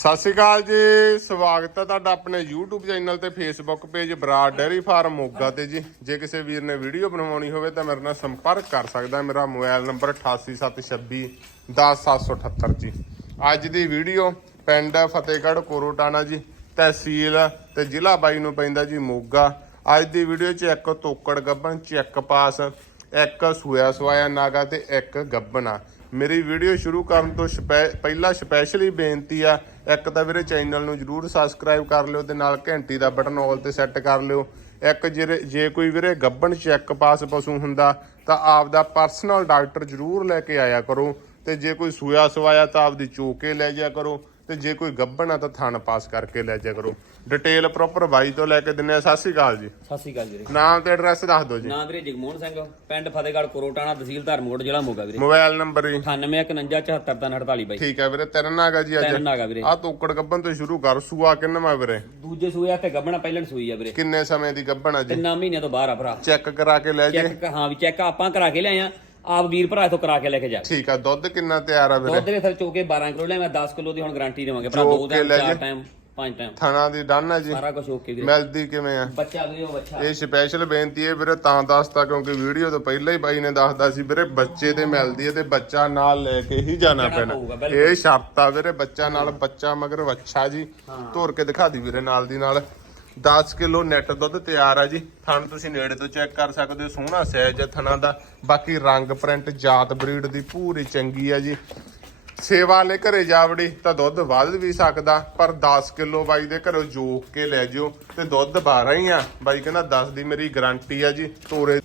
ਸਤਿ ਸ਼੍ਰੀ ਅਕਾਲ ਜੀ, ਸਵਾਗਤ ਹੈ ਤੁਹਾਡਾ ਆਪਣੇ YouTube ਚੈਨਲ ਤੇ Facebook page Brar dairy farm Moga ਤੇ ਜੀ। ਜੇ ਕਿਸੇ ਵੀਰ ਨੇ ਵੀਡੀਓ ਬਣਵਾਉਣੀ ਹੋਵੇ ਤਾਂ ਮੇਰੇ ਨਾਲ ਸੰਪਰਕ ਕਰ ਸਕਦਾ ਮੇਰਾ ਮੋਬਾਈਲ ਨੰਬਰ 8876 10778 ਜੀ। ਅੱਜ ਦੀ ਵੀਡੀਓ ਪਿੰਡ ਫਤਿਹਗੜ੍ਹ ਕੋਰੋਟਾਣਾ ਜੀ, ਤਹਿਸੀਲ ਤੇ ਜ਼ਿਲ੍ਹਾ ਬਾਈ ਨੂੰ ਪੈਂਦਾ ਜੀ ਮੋਗਾ। ਅੱਜ ਦੀ ਵੀਡੀਓ 'ਚ ਇੱਕ ਤੋਕੜ ਗੱਬਨ ਚੈੱਕ ਪਾਸ। ਇੱਕ ਸੂਇਆ ਸਵਾਇਆ ਨਾਗਾ ਤੇ ਇੱਕ ਗੱਬਨਾ ਮੇਰੀ ਵੀਡੀਓ ਸ਼ੁਰੂ ਕਰਨ ਤੋਂ ਸਪੈ- ਪਹਿਲਾਂ ਸਪੈਸ਼ਲੀ ਬੇਨਤੀ ਆ, ਇੱਕ ਤਾਂ ਵੀਰੇ ਚੈਨਲ ਨੂੰ ਜਰੂਰ ਸਬਸਕ੍ਰਾਈਬ ਕਰ ਲਿਓ ਤੇ ਨਾਲ ਘੰਟੀ ਦਾ ਬਟਨ ਆਲ ਤੇ ਸੈੱਟ ਕਰ ਲਿਓ। ਇੱਕ ਜਿਹੜੇ- ਜੇ ਕੋਈ ਵੀਰੇ ਗੱਬਣ ਚੈੱਕ ਪਾਸ ਪਸ਼ੂ ਹੁੰਦਾ, ਤਾਂ ਆਪਦਾ ਪਰਸਨਲ ਡਾਕਟਰ ਜਰੂਰ ਲੈ ਕੇ ਆਇਆ ਕਰੋ ਤੇ ਜੇ ਕੋਈ ਸੂਇਆ ਸਵਾਇਆ ਤਾਂ ਆਪਦੀ ਚੋਕੇ ਲੈ ਜਾਇਆ ਕਰੋ। ਤੇ ਜੇ ਕੋਈ ਗੱਬਣ ਆ ਤਾਂ ਥਣ ਪਾਸ ਕਰਕੇ ਲੈ ਜਾਇਆ ਕਰੋ। ਡਿਟੇਲ ਪ੍ਰੋਪਰ ਬਾਈ ਤੋਂ ਲੈ ਕੇ ਦਿੰਨੇ ਆ। ਸਤਿ ਸ਼੍ਰੀ ਅਕਾਲ ਜੀ। ਸਤਿ ਸ਼੍ਰੀ ਅਕਾਲ ਵੀਰੇ। ਨਾਮ ਤੇ ਐਡਰੈਸ ਦੱਸ ਦਿਓ ਜੀ। ਨਾਂ ਵੀਰੇ ਜਗਮੋਹਨ ਸਿੰਘ ਪਿੰਡ ਫਤਿਹਗੜ੍ਹ ਕੋਰੋਟਾਣਾ ਤਹਿਸੀਲ ਧਰਮਕੋਟ ਜ਼ਿਲ੍ਹਾ ਮੋਗਾ ਵੀਰੇ। ਮੋਬਾਈਲ ਨੰਬਰ ਜੀ। 9851744348 ਬਾਈ। ਠੀਕ ਹੈ ਵੀਰੇ ਤਿੰਨ ਨਾਗਾ ਜੀ ਅੱਜ। ਤਿੰਨ ਨਾਗਾ ਵੀਰੇ। ਆ ਤੋਕੜ ਗੱਬਨ ਤੋਂ ਸ਼ੁਰੂ ਕਰ ਸੂਆ ਕਿੰਨਵਾਂ ਵੀਰੇ? ਦੂਜੇ ਸੂਏ ਤੇ ਗੱਬਣਾ ਪਹਿਲਣ ਸੂਈ ਆ ਵੀਰੇ। ਕਿੰਨੇ ਸਮੇਂ ਦੀ ਗੱਬਣ ਆ ਜੀ? ਤਿੰਨਾਂ ਮਹੀਨਿਆਂ ਤੋਂ ਬਾਹਰ ਆ ਭਰਾ। ਚੈੱਕ ਕਰਾ ਕੇ ਲੈ ਜੇ। ਚੈੱਕ ਹਾਂ ਵੀ ਚੈੱਕ ਆਪਾਂ ਕਰਾ ਕੇ ਲਿਆਏ ਆ। ਆਪ ਵੀਰ ਭਰਾ ਇਥੋਂ ਕਰਾ ਕੇ ਲੈ ਕੇ ਜਾ ਠੀਕ ਆ ਦੁੱਧ ਕਿੰਨਾ ਤਿਆਰ ਆ ਵੀਰੇ? ਦੁੱਧ ਦੇ ਥਰ ਚੋਕੇ 12 ਕਿਲੋ ਲੈ ਮੈਂ 10 ਕਿਲੋ ਦੀ ਹੁਣ ਗਾਰੰਟੀ ਦੇਵਾਂਗੇ। ਭਰਾ ਦੋ ਟਾਈਮ ਚਾਰ ਜੇ। ਟਾਈਮ ਪੰਜ ਟਾਈਮ ਥਣਾ ਦੀ ਡਨ ਆ ਜੀ। ਸਾਰਾ ਕੁਝ ਓਕੇ ਵੀਰੇ। ਮਿਲਦੀ ਕਿਵੇਂ ਆ? ਬੱਚਾ ਵੀਰੇ ਉਹ ਬੱਚਾ। ਇਹ ਸਪੈਸ਼ਲ ਬੇਨਤੀ ਹੈ ਵੀਰੇ ਤਾਂ ਦੱਸਤਾ ਕਿਉਂਕਿ ਵੀਡੀਓ ਤੋਂ ਪਹਿਲਾਂ ਹੀ ਬਾਈ ਨੇ ਦੱਸਦਾ ਸੀ ਵੀਰੇ ਬੱਚੇ ਤੇ ਮਿਲਦੀ ਹੈ ਤੇ ਬੱਚਾ ਨਾਲ ਲੈ ਕੇ ਹੀ ਜਾਣਾ ਪੈਣਾ। ਇਹ ਸ਼ਰਤ ਆ ਵੀਰੇ ਬੱਚਾ ਨਾਲ ਬੱਚਾ ਮਗਰ ਵੱਛਾ ਜੀ। ਧੋਰ ਕੇ ਦਿਖਾ ਦੀ ਵੀਰੇ ਨਾਲ ਦੀ ਨਾਲ। 10 ਕਿਲੋ ਨੈਟ ਦੁੱਧ ਤਿਆਰ ਆ ਜੀ। ਥਣ ਤੁਸੀਂ ਨੇੜੇ ਤੋਂ ਚੈੱਕ ਕਰ ਸਕਦੇ ਹੋ, ਸੋਹਣਾ ਸਾਈਜ਼ ਹੈ ਥਣਾ ਦਾ। ਬਾਕੀ ਰੰਗ ਪ੍ਰਿੰਟ ਜਾਤ ਬਰੀਡ ਦੀ ਪੂਰੀ ਚੰਗੀ ਆ ਜੀ। ਸੇਵਾ ਵਾਲੇ ਘਰੇ ਜਾਵੜੀ ਤਾਂ ਦੁੱਧ ਵੱਧ ਵੀ ਸਕਦਾ, ਪਰ 10 ਕਿਲੋ ਬਾਈ ਦੇ ਘਰੋਂ ਜੋਕ ਕੇ ਲੈ ਜਿਓ ਤੇ ਦੁੱਧ 12 ਹੀ ਆ। ਬਾਈ ਕਹਿੰਦਾ 10 ਦੀ ਮੇਰੀ ਗਾਰੰਟੀ ਆ ਜੀ, ਤੋਰੇ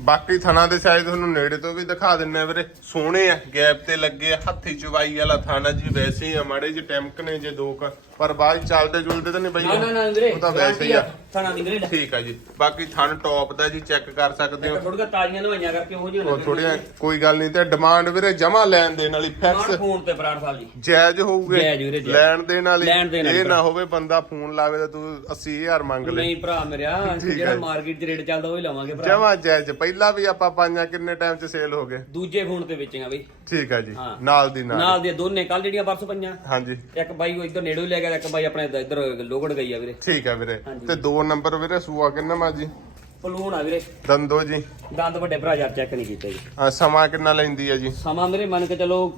ਬਾਕੀ ਥਣਾ ਦੇ ਸਾਈਜ਼ ਤੁਹਾਨੂੰ ਨੇੜੇ ਤੋਂ ਵੀ ਦਿਖਾ ਦਿੰਨੇ ਵੀਰੇ। ਸੋਹਣੇ ਆ ਗੈਪ ਤੇ ਲੱਗੇ ਆ ਹੱਥੀ ਚਵਾਈ ਵਾਲਾ ਥਾਣਾ ਜੀ ਵੈਸੇ ਹੀ ਆ ਮਾੜੇ ਜਿਹੇ ਟੈਂਕ ਨੇ ਜੇ ਦੋ ਪਰ ਬਾਅਦ ਚੱਲਦੇ ਜੁਲਦੇ ਤਾਂ ਨਹੀਂ ਬਾਈ। ਨਾ ਨਾ ਨਾ ਵੀਰੇ ਉਹ ਤਾਂ ਵੈਸੇ ਹੀ ਆ। ਥਣਾ ਦੀ ਵੀਰੇ ਠੀਕ ਆ ਜੀ। ਬਾਕੀ ਥਣ ਟੌਪ ਦਾ ਜੀ ਚੈੱਕ ਕਰ ਸਕਦੇ ਹੋ। ਥੋੜੀਆਂ ਤਾਜ਼ੀਆਂ ਨਵਾਈਆਂ ਕਰਕੇ ਉਹ ਉਹ ਥੋੜੀਆਂ ਕੋਈ ਗੱਲ ਨਹੀਂ ਤੇ ਡਿਮਾਂਡ ਵੀਰੇ ਜਮਾ ਲੈਣ ਦੇਣ ਵਾਲੀ ਫਿਕਸ। ਫੋਨ ਤੇ ਬਰਾੜ ਸਾਹਿਬ ਜੀ। ਜਾਇਜ਼ ਹੋਊਗੇ। ਲੈਣ ਦੇਣ ਵਾਲੀ। ਇਹ ਨਾ ਹੋਵੇ ਬੰਦਾ ਫੋਨ ਲਾਵੇ ਤਾਂ ਤੂੰ 80000 ਮੰਗ ਲੈ। ਨਹੀਂ ਭਰਾ ਮੇਰਿਆ ਜਿਹੜਾ ਮਾਰਕੀਟ 'ਚ ਰੇਟ ਚੱਲਦਾ ਉਹ ਹੀ ਲਵਾਂਗੇ ਭਰਾ। ਜਮਾ ਜਾਇਜ਼। ਪਹਿਲਾਂ ਵੀ ਆਪਾਂ ਪਾਈਆਂ ਕਿੰਨੇ ਟਾਈਮ 'ਚ ਸੇਲ ਹੋ ਗਏ? ਦੂਜੇ ਫੋਨ ਤੇ ਵੇਚੇਗਾ ਬਈ। ਠੀਕ ਆ ਜੀ ਹਾਂ। ਨਾਲ ਦੀ ਨਾਲ। ਨਾਲ ਦੇ ਦੋਨੇ ਕੱਲ ਜਿਹੜੀਆਂ ਪਰਸੋਂ ਪਈਆਂ। ਹਾਂਜੀ। ਇੱਕ ਬਾਈ ਉਹ ਇੱਧਰ ਨੇੜੋਂ ਹੀ ਲੈ ਗਿਆ ਇੱਕ ਬਾਈ ਆਪਣੇ ਇੱਧਰ- ਲੋਗੜ ਗਈ ਆ ਵੀਰੇ। ਠੀਕ ਆ ਵੀਰੇ। ਹਾਂਜੀ। ਤੇ ਦੋ ਨੰਬਰ ਵੀਰੇ ਸੂਆ ਕਿੰਨਾ ਮਾ ਜੀ? ਪਲੂਣ ਆ ਵੀਰੇ। ਦੰਦੋ ਜੀ। ਦੰਦ ਵੱਡੇ ਭਰਾ ਯਾਰ ਚੈੱਕ ਨਹੀਂ ਕੀਤੇ ਜੀ। ਆ, ਸਮਾਂ ਕਿੰਨਾ ਲੈਂਦੀ ਆ ਜੀ? ਸਮਾਂ ਮੇਰੇ ਮੰਨ ਕੇ ਚਲੋ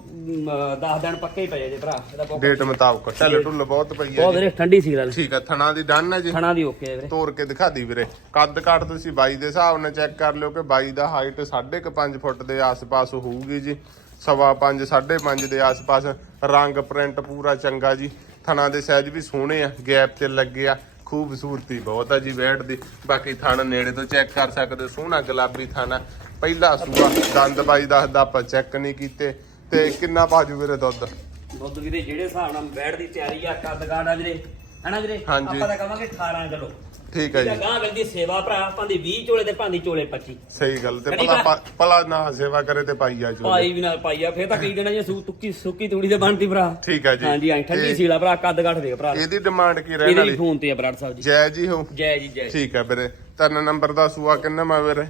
10 ਦਿਨ ਪੱਕੇ ਹੀ ਪਏ ਜੇ ਭਰਾ। ਇਹਦਾ ਬਹੁਤ ਡੇਟ ਮੁਤਾਬਕ ਢਿੱਲ ਢੁੱਲ ਬਹੁਤ ਪਈ ਆ ਬਹੁਤ ਵੀਰੇ ਠੰਡੀ ਸੀ ਗੱਲ। ਠੀਕ ਆ ਥਣਾ ਦੀ ਡਨ ਆ ਜੀ। ਥਣਾ ਦੀ ਓਕੇ ਵੀਰੇ। ਤੋੜ ਕੇ ਦਿਖਾ ਦੀ ਵੀਰੇ। ਕੱਦ ਕਾਠ ਤੁਸੀਂ ਬਾਈ ਦੇ ਹਿਸਾਬ ਨਾਲ ਚੈੱਕ ਕਰ ਲਿਓ ਕਿ ਬਾਈ ਦਾ ਹਾਈਟ 5.5 ਫੁੱਟ ਦੇ ਆਸ-ਪਾਸ ਹੋਊਗੀ ਜੀ। ਸਵਾ 5 5.5 ਦੇ ਆਸ-ਪਾਸ ਰੰਗ ਪ੍ਰਿੰਟ ਪੂਰਾ ਚੰਗਾ ਜੀ। ਥਣਾ ਦੇ ਸਾਈਜ਼ ਵੀ ਸੋਹਣੇ ਆ ਗੈਪ ਤੇ ਲੱਗੇ ਆ ਖੂਬਸੂਰਤੀ ਬਹੁਤ ਆ ਜੀ ਬੈਠ ਦੀ। ਬਾਕੀ ਥਣ ਨੇੜੇ ਤੋਂ ਚੈੱਕ ਕਰ ਸਕਦੇ ਸੋਹਣਾ ਗੁਲਾਬੀ ਥਣ ਪਹਿਲਾ ਸੂਆ ਦੰਦ ਬਾਈ ਦੱਸਦਾ ਆਪਾਂ ਚੈੱਕ ਨਹੀਂ ਕੀਤੇ। ਤੇ ਕਿੰਨਾ ਬਾਜੂ ਵੀਰੇ ਦੁੱਧ? ਦੁੱਧ ਵੀਰੇ ਜਿਹੜੇ ਹਿਸਾਬ ਨਾਲ ਬੈੜ ਦੀ ਤਿਆਰੀ ਆ ਕੱਦ ਵੀਰੇ। ਹਨਾ ਵੀਰੇ। ਆਪਾਂ ਤਾਂ ਕਹਾਂਗੇ 18 ਕਿਲੋ। ਠੀਕ ਹੈ ਜੀ। ਗਾਂ ਗਲਦੀ ਸੇਵਾ ਭਰਾ ਭਾਂਦੀ 20 ਚੋਲੇ ਤੇ ਭਾਂਦੀ ਚੋਲੇ 25 ਸਹੀ ਗੱਲ ਤੇ ਭਲਾ ਭਲਾ ਨਾ ਸੇਵਾ ਕਰੇ ਤੇ ਪਾਈ ਆ ਚੋ ਭਾਈ ਵੀ ਨਾਲ ਪਾਈਆ ਫੇਰ ਤਾਂ ਕਈ ਦਿਨਾਂ ਜੇ ਸੂ ਤੁੱਕੀ ਸੁੱਕੀ ਤੂੜੀ ਤੇ ਬਣਦੀ ਭਰਾ। ਠੀਕ ਹੈ ਜੀ। ਹਾਂਜੀ ਹਾਂ ਠੰਡੀ ਸੀਲਾ ਭਰਾ ਕੱਦ ਕੱਟ ਦੇ ਭਰਾ। ਇਹਦੀ ਡਿਮਾਂਡ ਕੀ ਰਹਿਣ ਇਹਦੇ ਵੀ ਵਾਲੀ? ਫੋਨ ਤੇ ਆ ਬਰਾੜ ਸਾਹਿਬ ਜੀ। ਜੈ ਜੀ ਹੋ। ਜੈ ਜੀ ਜੈ ਠੀਕ ਹੈ ਵੀਰੇ। ਤਿੰਨ ਨੰਬਰ ਦਾ ਸੂਆ ਕਿੰਨਾ ਮਾ ਵੀਰੇ?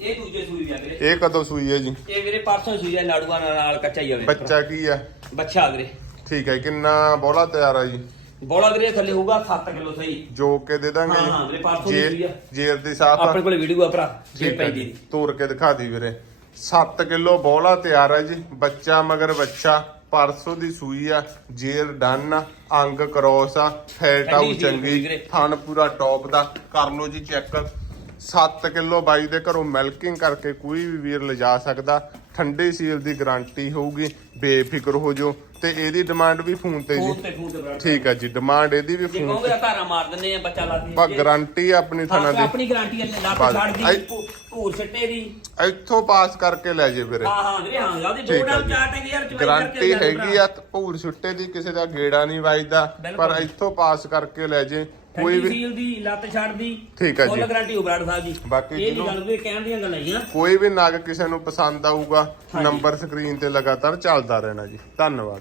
ਇਹ ਦੂਜੇ ਸੂਈ ਆ ਵੀਰੇ। ਇਹ ਕਦੋਂ ਸੂਈ ਹੈ ਜੀ? ਇਹ ਵੀਰੇ ਪਰਸੋਂ ਸੂਈ ਆ ਲਾੜੂਆ ਨਾਲ ਕੱਚਾ ਹੀ ਆ ਵੀਰੇ। ਬੱਚਾ ਕੀ ਆ? ਬੱਚਾ ਵੀਰੇ। ਠੀਕ ਹੈ ਕਿੰਨਾ ਬੋਲਾ ਤਿਆਰ ਆ ਜੀ? ਬੋਲਾ ਵੀਰੇ ਥੱਲੇ ਹੋਊਗਾ 7 ਕਿਲੋ ਸਹੀ। ਜੋ ਕੇ ਦੇ ਦਾਂਗੇ ਹਾਂ, ਹਾਂ, ਵੀਰੇ, ਪਰਸੋਂ ਦੀ ਆ। ਜੇਰ ਜੇਰ ਦੀ ਸਾਫ਼ ਆਪਣੇ ਕੋਲ ਵੀਡੀਓ ਆ ਭਰਾ ਜੇ ਹੈ ਜੀ। ਦੀ ਤੋੜ ਕੇ ਦਿਖਾ ਦੀ ਵੀਰੇ। 7 ਕਿਲੋ ਬੋਲਾ ਤਿਆਰ ਆ ਜੀ। ਬੱਚਾ ਮਗਰ ਬੱਚਾ ਪਰਸੋਂ ਦੀ ਸੂਈ ਆ ਜੇਰ ਡਨ ਆ ਅੰਗ ਕਰੋਸ ਆ ਫੈਟ ਠੰਡੀ ਸੀ ਚੰਗੀ ਵੀਰੇ। ਥਣ ਪੂਰਾ ਟੌਪ ਦਾ। ਕਰ ਲਓ ਜੀ ਚੈੱਕ 7 ਕਿਲੋ ਬਾਈ ਦੇ ਘਰੋਂ ਮਿਲਕਿੰਗ ਕਰਕੇ ਕੋਈ ਵੀ ਵੀਰ ਲਿਜਾ ਸਕਦਾ ਠੰਡੇ ਸੀਲ ਦੀ ਗਾਰੰਟੀ ਹੋਊਗੀ ਬੇਫਿਕਰ ਹੋ ਜਾਓ ਤੇ ਇਹਦੀ ਡਿਮਾਂਡ ਵੀ ਫੋਨ ਤੇ ਫੋਨ ਜੀ ਫੋਨ ਤੇ ਠੀਕ ਆ ਜੀ ਡਿਮਾਂਡ ਇਹਦੀ ਵੀ ਜੇ ਫੋਨ ਕਹੋਗੇ ਧਾਰਾ ਮਾਰ ਦਿੰਨੇ ਆ ਬੱਚਾ ਲਾ ਬਾ ਦੀ ਗਾਰੰਟੀ ਆਪਣੀ ਥਾਣਾ ਦੀ। ਆਪਣੀ ਗਾਰੰਟੀ ਹੈ ਲੱਤ ਬਸ। ਛੱਡ ਦੀ ਆਈ- ਘੂਰ ਛੱਟੇ ਦੀ। ਇੱਥੋਂ ਪਾਸ ਕਰਕੇ ਲੈ ਜੇ ਵੀਰੇ। ਹਾਂ ਹਾਂ ਵੀਰੇ ਹਾਂ ਉਹਦੀ ਦੋ ਠੀਕ ਆ ਟਾਈਮ ਜੀ। ਚਾਰ ਯਾਰ ਗਾਰੰਟੀ ਹੈਗੀ ਆ ਭੂਰ ਛੁੱਟੇ ਦੀ ਕਿਸੇ ਦਾ ਗੇੜਾ ਨਹੀਂ ਵੱਜਦਾ ਬਿਲਕੁਲ ਪਰ। ਇੱਥੋਂ ਪਾਸ ਕਰਕੇ ਲੈ ਜੇ। ਕੋਈ ਕੋਈ ਵੀ ਸੀਲ ਦੀ ਲੱਤ ਛੱਡ ਦੀ ਠੀਕ ਆ ਜੀ। ਫੁੱਲ ਗਾਰੰਟੀ ਹੋ ਬਰਾੜ ਸਾਹਿਬ ਜੀ ਬਾਕੀ ਇਹ ਜਿਹਨੂੰ- ਗੱਲ ਵੀ ਕਹਿਣ ਦੀਆਂ ਗੱਲਾਂ ਹੀ ਆ ਕੋਈ ਵੀ ਨਗ ਕਿਸੇ ਨੂੰ ਪਸੰਦ ਆਊਗਾ ਹਾਂਜੀ। ਨੰਬਰ ਸਕਰੀਨ ਤੇ ਲਗਾਤਾਰ ਚੱਲਦਾ ਰਹਿਣਾ ਜੀ ਧੰਨਵਾਦ